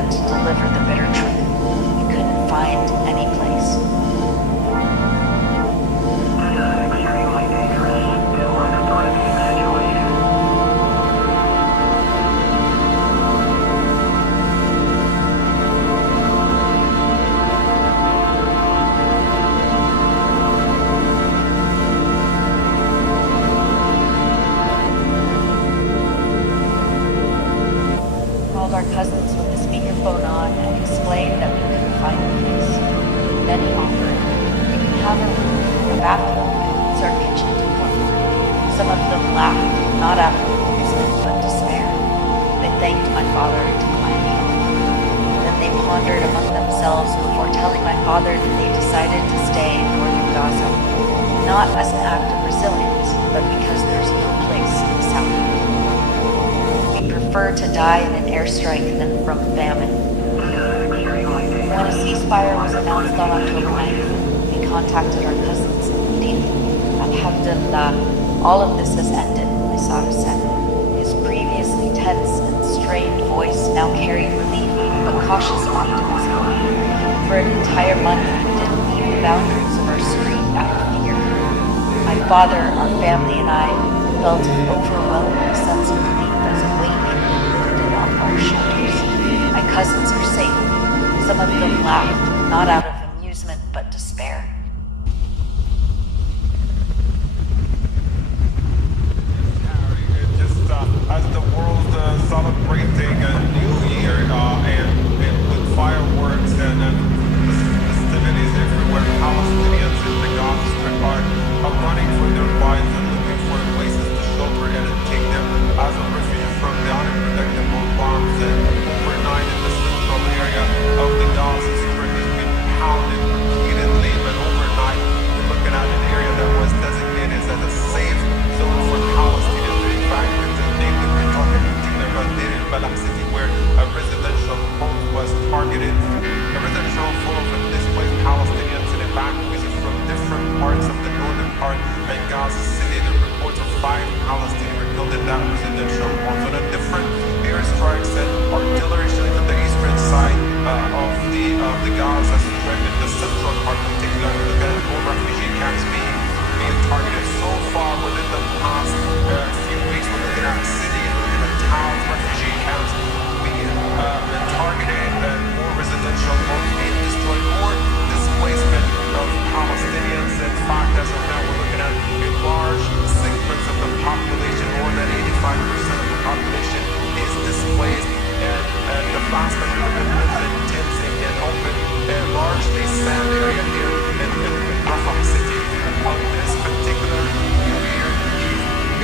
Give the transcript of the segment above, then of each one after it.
than to deliver the bitter truth. We couldn't find any place. Extremely dangerous. Still in a threatening situation. Called our cousins with the speakerphone on and explained that we couldn't find a place. Then he offered, "You can have a room, a bathroom, and use our kitchen to cook." Some of them laughed, not out of amusement, but despair. They thanked my father and declined the offer. Then they pondered among themselves before telling my father that they decided to stay in northern Gaza, not as an act of resilience, but because there's no place in the south. We prefer to die in an airstrike than from famine. When a ceasefire was announced on October 9th, we contacted our cousins immediately. Alhamdulillah, all of this has ended, Misara said. His previously tense and strained voice now carried relief, but cautious optimism. For an entire month, we didn't leave the boundaries of our street out of fear. My father, our family, and I felt an overwhelming sense of relief as a weight lifted off our shoulders. My cousins are safe. Some of them laughed, not out of amusement, but despair. As the world celebrating a new year and with fireworks and festivities everywhere, Palestinians in the Gaza Strip are running for their lives and looking for places to shelter and take them as a refuge from the unpredictable bombs. And overnight in the central area of the Gaza Strip has been pounded repeatedly, but overnight we're looking at an area that was designated as a safe zone for Palestinians. In fact, we're talking about Deir al-Balah city where a residential home was targeted. A residential full of displaced Palestinians and evacuees from different parts of the northern part of Gaza City. The reports of 5 Palestinians were killed in that residential home. So the different airstrikes and artillery shelling on the eastern side of the Gaza Strip in the central part, particularly look at more refugee camps being targeted so far within the past few weeks. We're looking at cities, we're looking at towns, refugee camps being targeted, and more residential homes being destroyed, more displacement of Palestinians. In fact, as of now, we're looking at a large segments of the population, more than 85% of the population is displaced, and the vast majority of them lives in tents and open, largely sand area here in Rafah city. On this particular new year,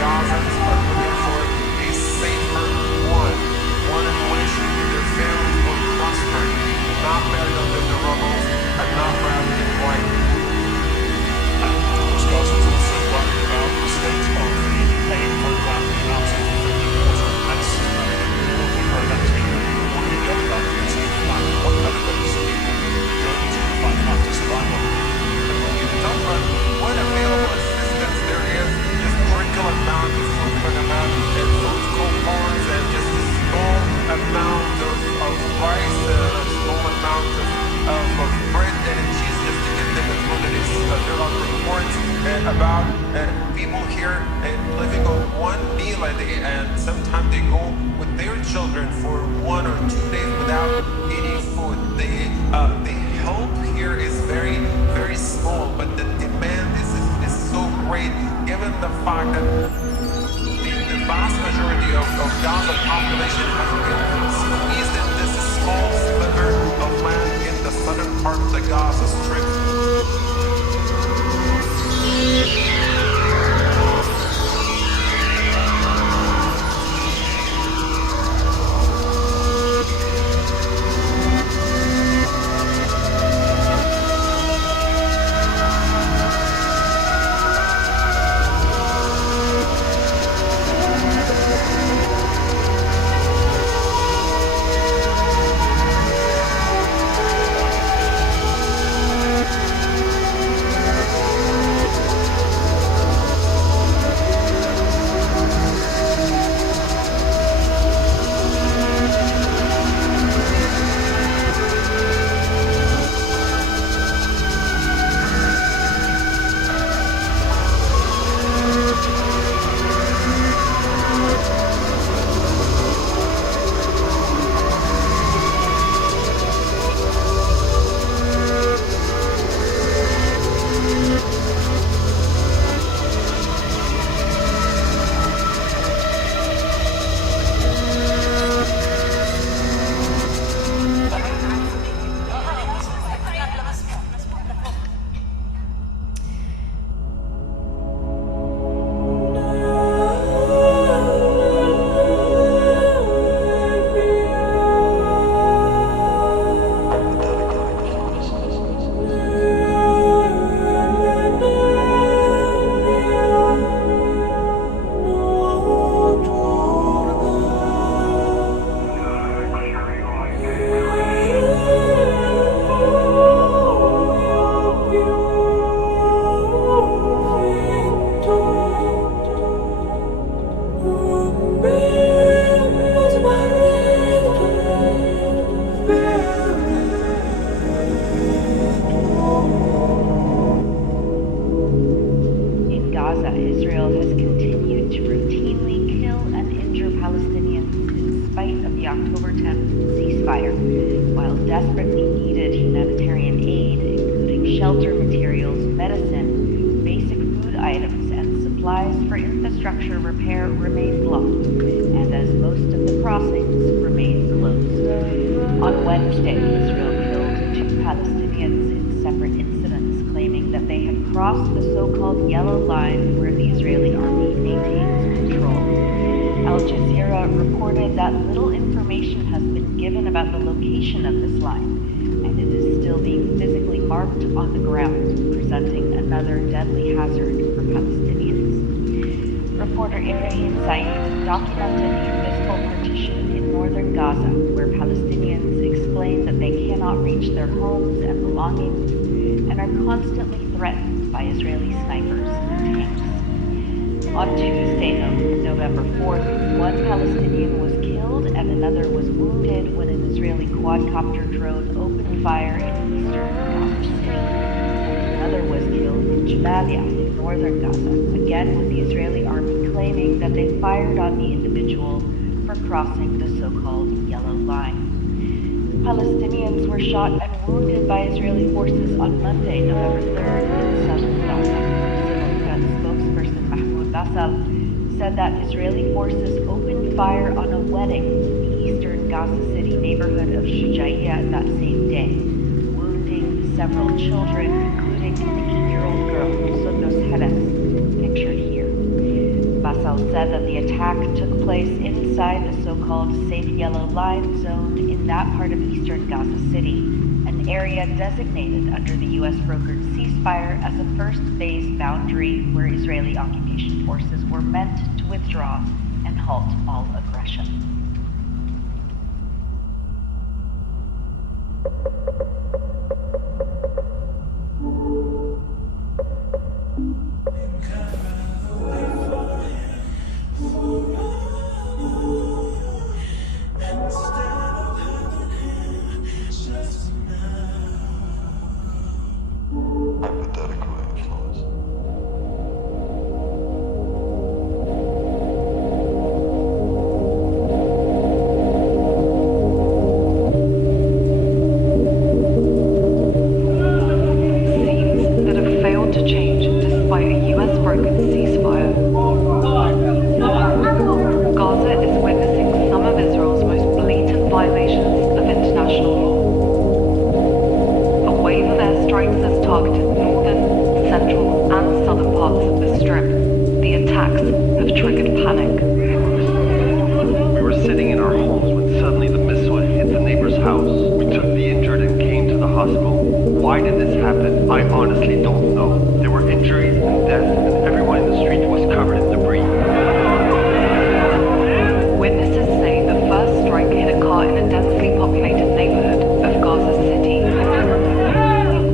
Gazans are looking for a safer one in which their families will prosper, not buried under the rubble and not wrapped in white. Gazans also worried about the state of the aid program being out of water and medicine. All the programs being already got about to plan what benefits people going to find enough to survive on. Don't run. What available assistance there is, just trickle amount of food for the man and food coupons and just a small amount of rice and a small amount of bread and cheese just to get them through the days. There are reports about people here living on one meal a day, and sometimes they go with their children for 1 or 2 days without any food. The help here is very, very small, but the demand is so great given the fact that the vast majority of Gaza population has been squeezed in this small sliver of land in the southern part of the Gaza Strip. Gaza, Israel has continued to routinely kill and injure Palestinians in spite of the October 10th ceasefire, while desperately needed humanitarian aid, including shelter materials, medicine, basic food items, and supplies for infrastructure repair, remain blocked, and as most of the crossings remain closed. On Wednesday, Israel killed 2 Palestinians in separate incidents, claiming that they had crossed the so-called yellow line where the Israeli army maintains control. Al Jazeera reported that little information has been given about the location of this line, and it is still being physically marked on the ground, presenting another deadly hazard for Palestinians. Reporter Ibrahim Said documented the invisible partition in northern Gaza, where Palestinians explain that they cannot reach their homes and belongings and are constantly threatened by Israeli snipers and tanks. On Tuesday, November 4th, 1 Palestinian was killed and another was wounded when an Israeli quadcopter drone opened fire in eastern Gaza City. Another was killed in Jabalia in northern Gaza, again with the Israeli army claiming that they fired on the individual for crossing the so-called yellow line. Palestinians were shot and wounded by Israeli forces on Monday, November 3rd, in southern Gaza. Civil defense spokesperson Mahmoud Basal said that Israeli forces opened fire on a wedding in the eastern Gaza City neighborhood of Shujaiya that same day, wounding several children, including an 8-year-old girl, Sundos Heles, pictured here. Basal said that the attack took place inside the so-called safe yellow line zone in that part of eastern Gaza City, an area designated under the U.S.-brokered ceasefire as a first phase boundary where Israeli occupation forces were meant to withdraw and halt all aggression. Hypothetical influence. Scenes that have failed to change despite a US-brokered ceasefire. Gaza is witnessing some of Israel's most blatant violations of international law. A wave of airstrikes has targeted northern, central, and southern parts of the Strip. The attacks have triggered panic. We were sitting in our homes when suddenly the missile hit the neighbor's house. We took the injured and came to the hospital. Why did this happen? I honestly don't know. There were injuries and deaths, and everyone in the street was covered in debris. Witnesses say the first strike hit a car in a densely populated neighborhood of Gaza City,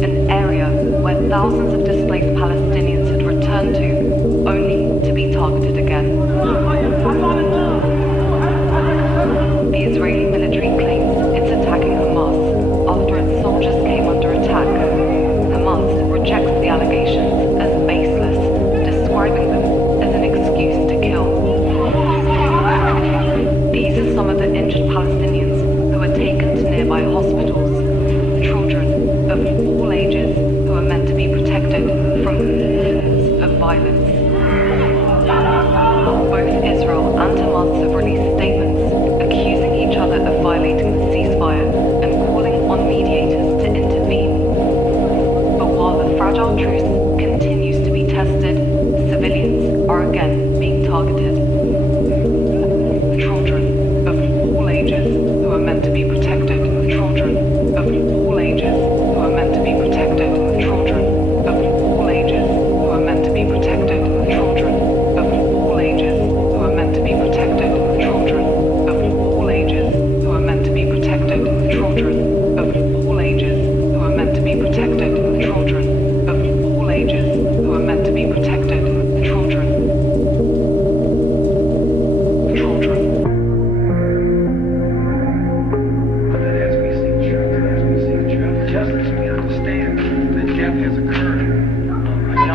an area where thousands of displaced Palestinians had returned to, only to be targeted again. The Israeli military claims it's attacking Hamas after its soldiers came under attack. Hamas rejects the allegations as baseless, describing them as an excuse to kill. These are some of the injured Palestinians who were taken to nearby hospitals, children of all ages who are meant to be protected from forms of violence. Both Israel and Hamas have released statements accusing each other of violating the ceasefire and calling on mediators to intervene. But while the fragile truce continues to be tested, civilians are again being targeted. Children of all ages who are meant to be protected. Children of all ages who are meant to be protected. Children of all ages who are meant to be protected.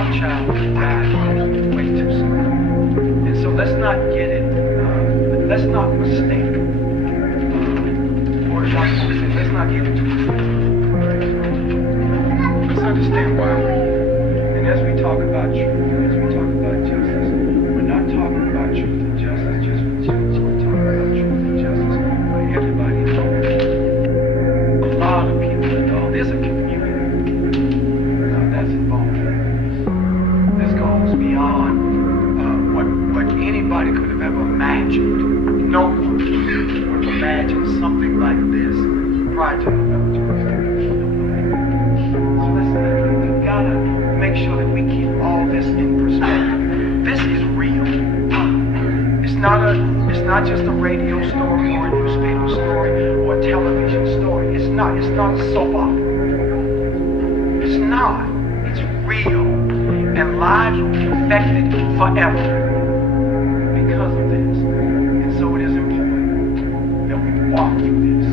young child died way too soon. And so let's not get it, let's not mistake, or like I said, let's not get it twisted. Let's understand why we're here. And as we talk about truth, and as we talk about justice, we're not talking about truth and justice just for Jews. We're talking about truth and justice for everybody involved. A lot of people involved. There's a community that's involved in this. This goes beyond what anybody could have ever imagined. No one would have imagined something like this prior to November 23rd. So listen, we've got to make sure that we keep all this in perspective. This is real. It's not just a radio story or a newspaper story or a television story. It's not a soap opera. It's not. It's real. And lives will be affected forever because of this. And so it is important that we walk through this.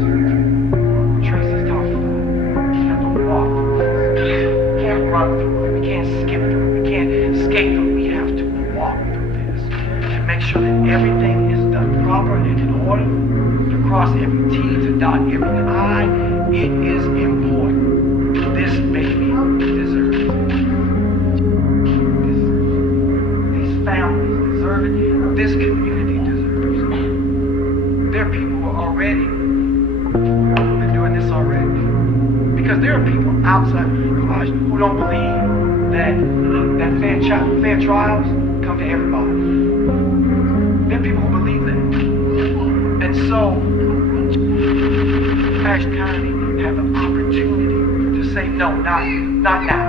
Tracy's talking about it. We have to walk through this. We can't run through it. We can't skip through it. We can't escape it. We have to walk through this and make sure that everything is done proper and in order, to cross every T, to dot every I. It is important. This baby deserves it. These families deserve it. This community deserves it. There are people who are already been doing this already. Because there are people outside who don't believe that fair trials come to everybody. There are people who believe that. And so, Ashton County have the opportunity to say no, not now.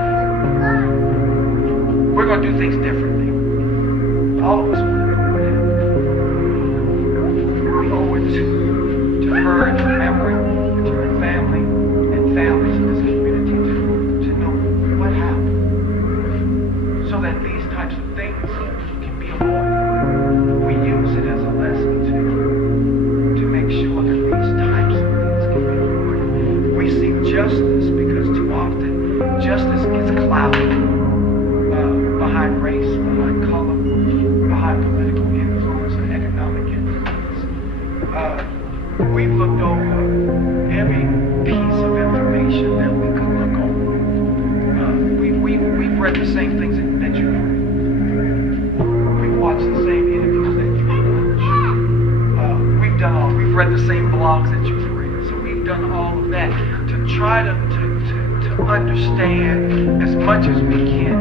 We're going to do things differently. All of us want to do that. We owe it to her and her memory, to her family and families in this community to know what happened, so that these types of things can be avoided. We use it as a lesson to make sure that these types of things can be avoided. We seek justice because too often justice gets clouded behind race, behind color, behind political influence and economic influence. We've looked over every piece of information that we could look over. We've read the same things that you've read. We've watched the same interviews that you've watched. We've read the same blogs that you've read. So we've done all of that to try to understand as much as we can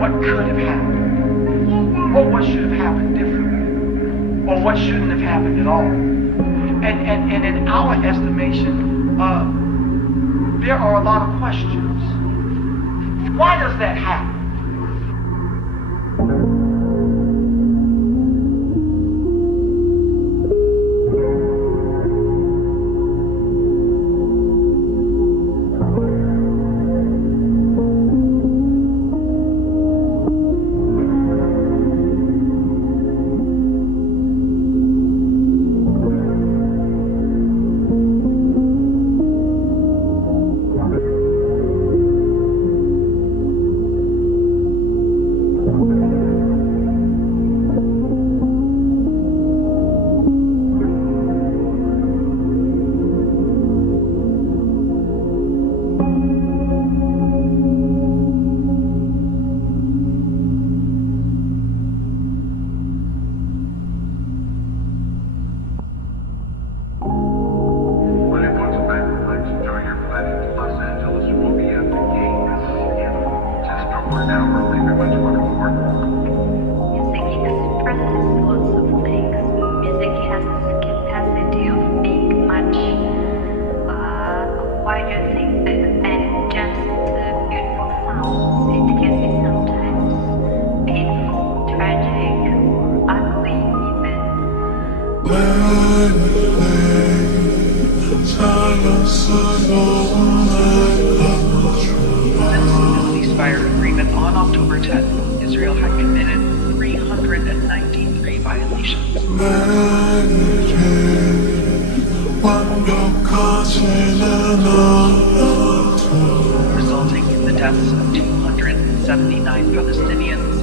what could have happened, or what should have happened differently, or what shouldn't have happened at all. And in our estimation, there are a lot of questions. Why does that happen? Ceasefire agreement on October 10th, Israel had committed 393 violations, resulting in the deaths of 260 79 Palestinians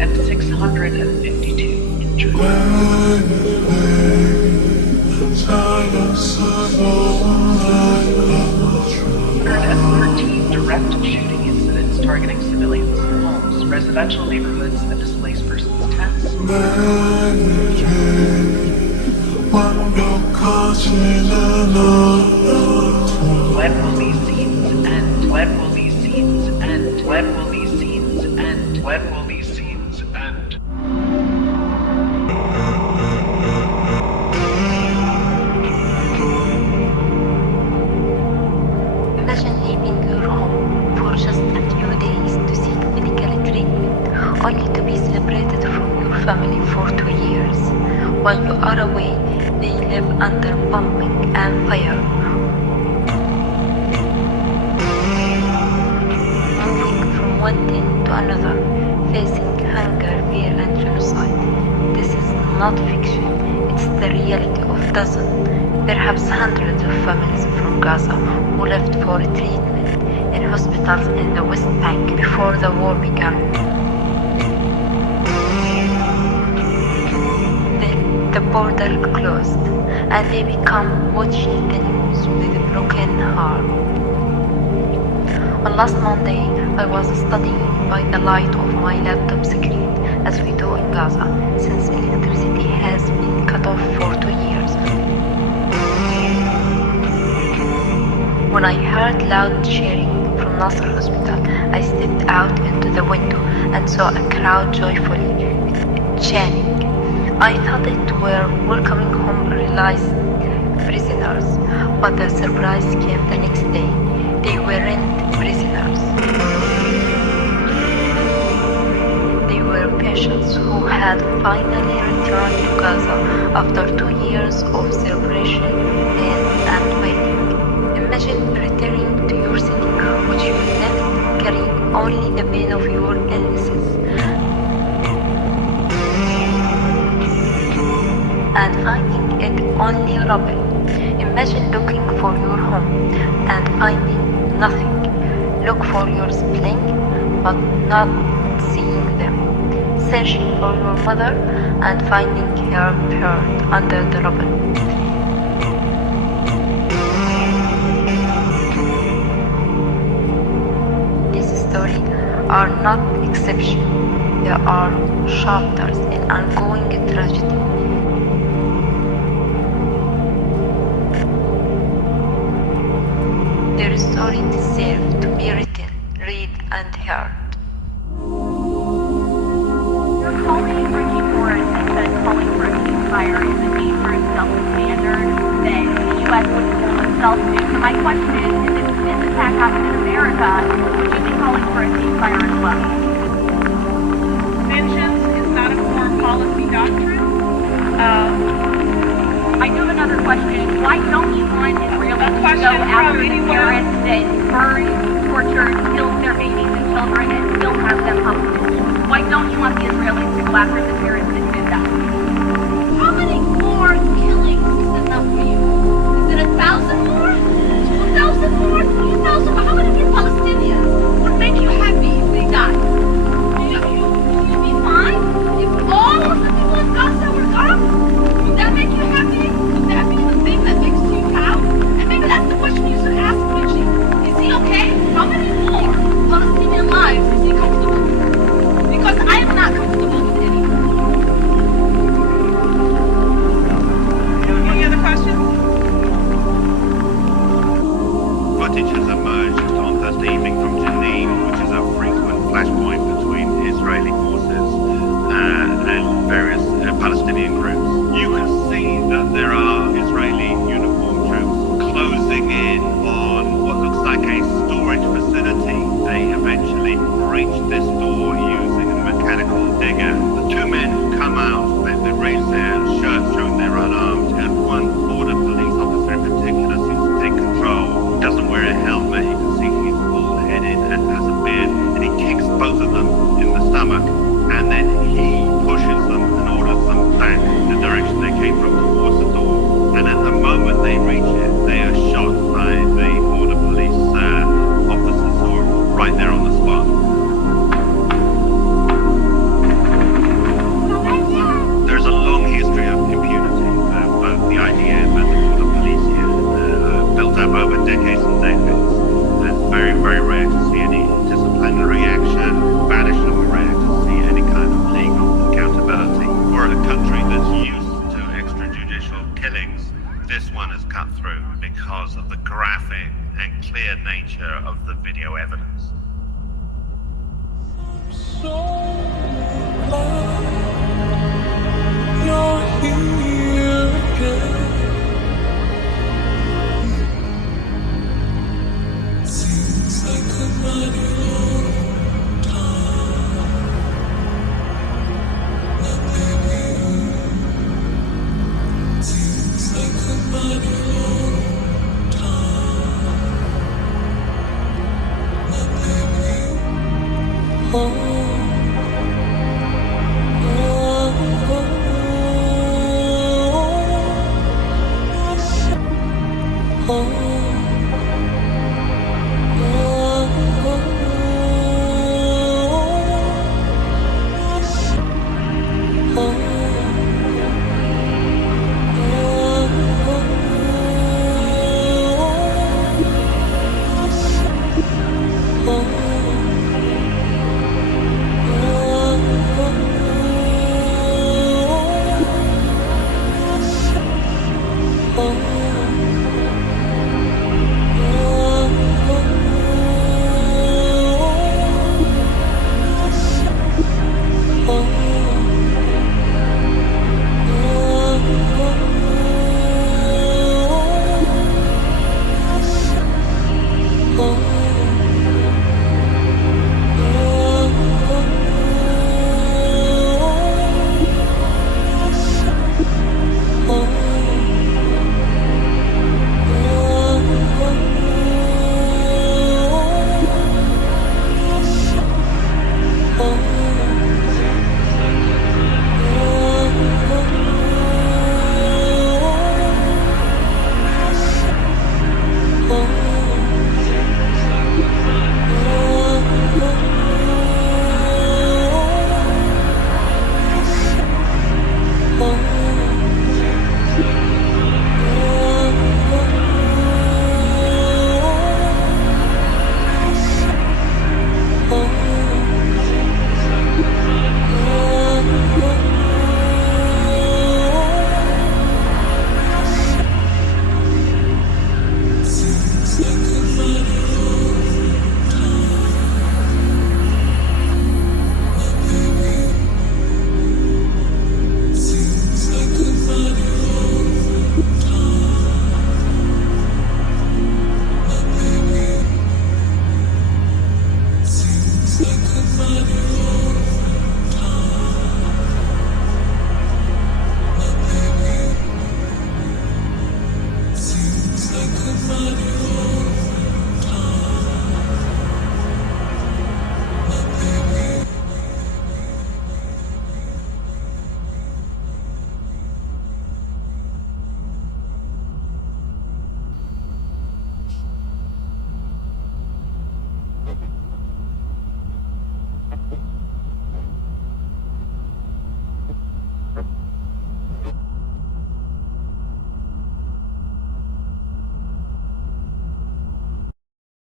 and 652 injured. 113 direct shooting incidents targeting civilians, homes, residential neighborhoods, and displaced persons tents. When will these scenes end? When will these scenes end? When will these scenes end? When will these scenes end? Imagine leaving your home for just a few days to seek medical treatment, only to be separated from your family for 2 years. While you are away, they live under bombing and fire. Moving from one tent to another, facing hunger, fear, and genocide. This is not fiction, it's the reality of dozens, perhaps hundreds of families from Gaza who left for treatment in hospitals in the West Bank before the war began. The border closed, and they become watching the news with a broken heart. On last Monday, I was studying by the light of my laptop screen, as we do in Gaza, since electricity has been cut off for 2 years. When I heard loud cheering from Nasser Hospital, I stepped out into the window and saw a crowd joyfully chanting. I thought it were welcoming home released prisoners, but the surprise came the next day. They weren't prisoners. They were patients who had finally returned to Gaza after 2 years of separation, pain, and waiting. Imagine returning to your city, which you left carrying only the pain of your illnesses, and finding it only rubble. Imagine looking for your home and finding nothing. Look for your sibling, but not seeing them. Searching for your mother and finding her buried under the rubble. These stories are not exception. They are chapters in ongoing tragedy. Their story deserves to be written, read, and heard. You're calling for G4 and said calling for a ceasefire is a dangerous double standard that the U.S. would hold itself to. So my question is if this attack happened in America, would you be calling for a ceasefire as well? Vengeance is not a foreign policy doctrine. I do have another question. Why don't you want Israel to go after the terrorists that burned, tortured, killed their babies and children and still have them hostages? Why don't you want the Israelis to go after the terrorists that did that? How many more killings is enough for you? Is it 1,000 more? 2,000 more? 3,000 more? How many more Palestinians would make you happy if they died? You'd be fine if all of the people in Gaza were gone? Would that make you happy? Would that be the thing that makes you proud? And maybe that's the question you should ask Richie. Is he okay? How many more Palestinian lives is he comfortable with? Because I am not comfortable with any. Any other questions? Footage has emerged on Thursday evening from Jenin, which is a frequent flashpoint between Israeli forces and various Palestinian groups. You can see that there are Israeli uniformed troops closing in on what looks like a storage facility. They eventually breach this door using a mechanical digger. The two men who come out, they raise their